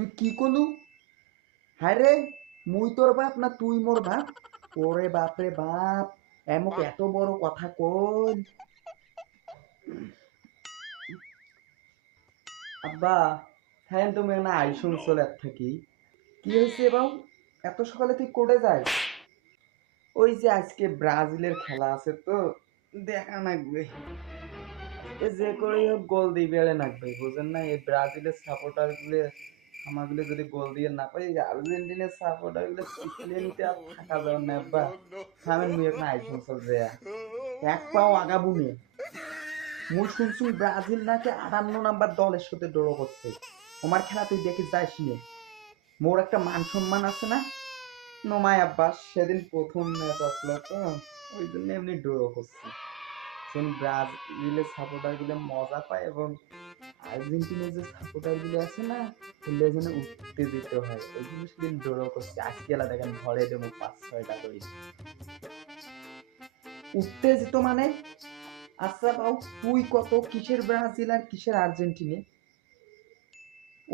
তুই কি করলু? হায় রে, মুই তোর বাপ না তুই মোর বাপ? ওরে বাপ রে বাপ, এমক এত বড় কথা কই। আব্বা, হ্যাঁ তুমি না আইসুন চলে থাকি। কি হয়েছে বাবু? এত সকালে তুই কোটে যাই? ওই যে আজকে ব্রাজিলের খেলা আছে তো, দেখা লাগবে। এ যে করেই হোক গোল দিয়ে বেড়ে লাগবে, বুঝেন না? এই ব্রাজিলের সাপোর্টার গুলো আমাগুলো যদি গোল দিয়ে না পাই, আর্জেন্টিনার সাপোর্টার গুলো চিপলে নিতে আর থাকা যাবে না আব্বা। থামেন মুই এখন আইফোন চল যায় এক পাও আগাবো নে। মুই শুনছুন ব্রাজিল নাকি 58 নাম্বার দলের সাথে ড্র করছে। আমার খেলা তুই দেখে যাইস নে, মোর একটা মান সম্মান আছে না? নোমায় আব্বাস সেদিন প্রথম ম্যাচ আসলো তো, ওই জন্য এমনি ড্র করছি। সেদিন ব্রাজিলের সাপোর্টার গুলো মজা পায় এবং আর্জেন্টিনার যে সাপোর্টার গুলো আছে না, ওগুলো যেন উত্তেজিত হয়, ওই জন্য সেদিন ড্র করছি। আজকে এলা দেখেন ঘরে দেবো 5-6টা করে। উত্তেজিত মানে? আচ্ছা বাবু, তুই কত কিসের ব্রাজিল আর কিসের আর্জেন্টিনা?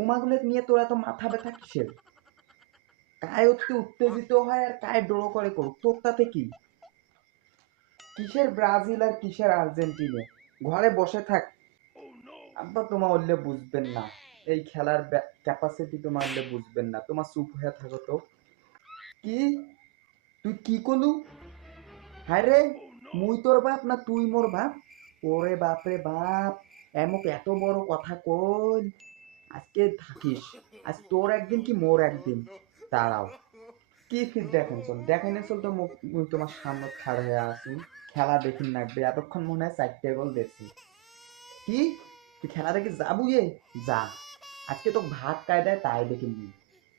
ওমাগুলো নিয়ে তোরা তো মাথা ব্যথা কিসের? কায় অতি উত্তেজিত হয় আর কায় ড্র করে করুক, তোর তাতে কি? কিসের ব্রাজিল আর কিসের আর্জেন্টিনা? ঘরে বসে থাক। আব্বা তোমার উল্লে বুঝবেন না, এই খেলার ক্যাপাসিটি তোমার উল্লে বুঝবেন না, তোমার চুপ হয়ে থাকো তো। কি? তুই কি করলু? হায় রে, মুই তোর বাপ না তুই মোর বাপ? ওরে বাপ রে বাপ, এমক এত বড় কথা কই। আজকে থাকিস, আজ তোর একদিন কি মোর একদিন। দাঁড়াও, কি ফির দেখেন চল, দেখেন চল তো মুই তোমার সামনে খাড় হয়ে আসি। খেলা দেখিন লাগবে, এতক্ষণ মনে হয় 4টে গোল দেখছি। কি? তুই খেলা দেখে যাবু এ? যা, আজকে তো ভাত কায়দায় তাই দেখিনি,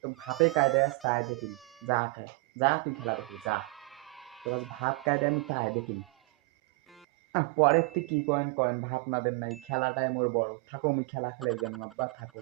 তো ভাতে কায়দায় আজ তাই দেখিনি। যা খায়, যা তুই খেলা দেখি যা, তোর আজ ভাত কায়দায় আমি তাই দেখিনি। পরের থেকে কি করেন করেন, ভাত না দেন নাই, খেলাটাই মোর বড়। থাকো, আমি খেলা খেলে যাবো আব্বা, থাকো।